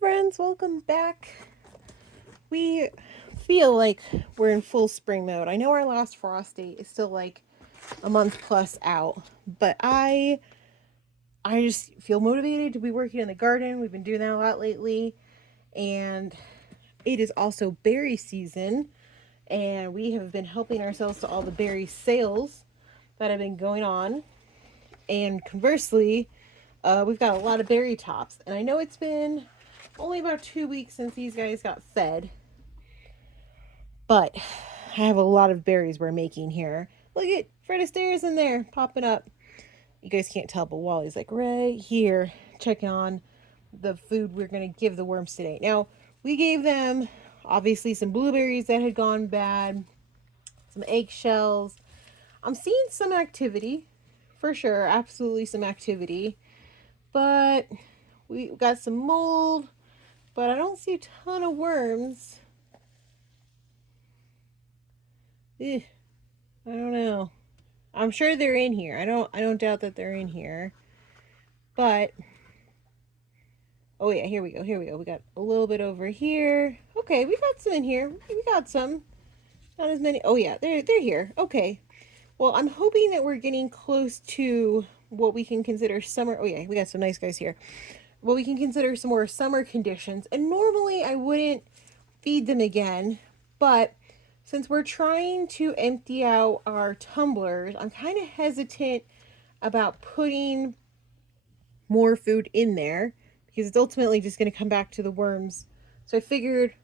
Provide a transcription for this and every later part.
Friends, welcome back. We feel like we're in full spring mode. I know our last frost date is still like a month plus out, but I just feel motivated to be working in the garden. We've been doing that a lot lately, and it is also berry season, and we have been helping ourselves to all the berry sales that have been going on. And conversely, we've got a lot of berry tops, and I know it's been only about 2 weeks since these guys got fed, but I have a lot of berries we're making here. Look at Fred Astaire's in there popping up. You guys can't tell, but Wally's like right here checking on the food we're going to give the worms today. Now, we gave them obviously some blueberries that had gone bad, some eggshells. I'm seeing some activity for sure, absolutely some activity, but we got some mold, but I don't see a ton of worms. I don't know. I'm sure they're in here. I don't doubt that they're in here. But oh yeah, here we go. We got a little bit over here. Okay, we got some in here. We got some. Not as many. Oh yeah, they're here. Okay. Well, I'm hoping that we're getting close to what we can consider summer. Oh yeah, we got some nice guys here. What we can consider some more summer conditions. And normally I wouldn't feed them again, but since we're trying to empty out our tumblers, I'm kind of hesitant about putting more food in there because it's ultimately just going to come back to the worms. So I figured,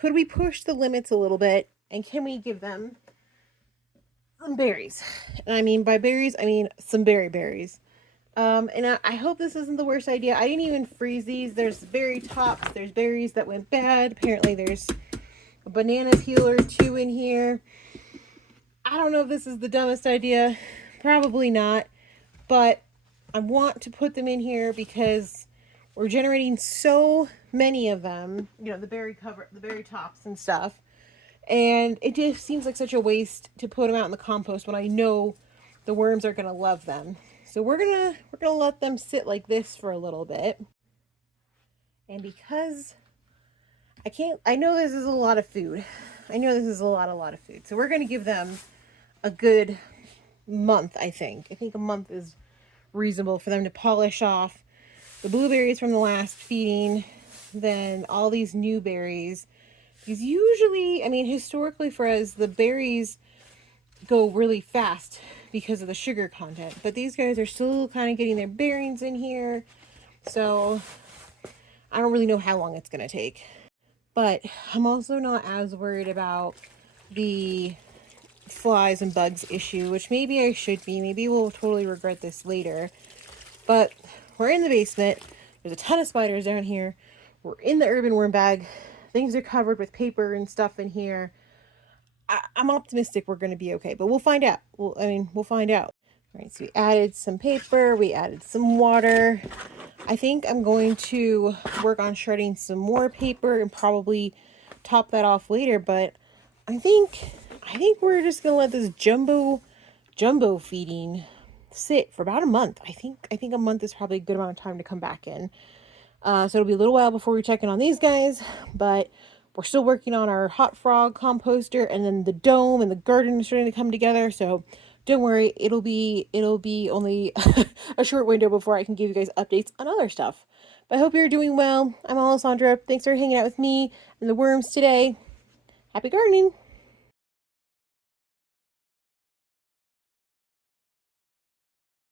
could we push the limits a little bit, and can we give them some berries? And I mean by berries, I mean some berries. And I hope this isn't the worst idea. I didn't even freeze these. There's berry tops. There's berries that went bad. Apparently there's a banana peel or two in here. I don't know if this is the dumbest idea. Probably not. But I want to put them in here because we're generating so many of them. You know, the berry tops and stuff. And it just seems like such a waste to put them out in the compost when I know the worms are going to love them. So we're going to let them sit like this for a little bit. And because I know this is a lot of food. I know this is a lot of food. So we're going to give them a good month, I think. I think a month is reasonable for them to polish off the blueberries from the last feeding, then all these new berries. Because usually, I mean, historically for us, the berries go really fast because of the sugar content. But these guys are still kind of getting their bearings in here. So I don't really know how long it's going to take. But I'm also not as worried about the flies and bugs issue, which maybe I should be. Maybe we'll totally regret this later. But we're in the basement. There's a ton of spiders down here. We're in the urban worm bag. Things are covered with paper and stuff in here. I'm optimistic we're going to be okay, but we'll find out. We'll find out. All right, so we added some paper. We added some water. I think I'm going to work on shredding some more paper and probably top that off later, but I think we're just going to let this jumbo feeding sit for about a month. I think a month is probably a good amount of time to come back in. So it'll be a little while before we check in on these guys, but we're still working on our hot frog composter, and then the dome and the garden is starting to come together. So don't worry, it'll be only a short window before I can give you guys updates on other stuff. But I hope you're doing well. I'm Alessandra. Thanks for hanging out with me and the worms today. Happy gardening!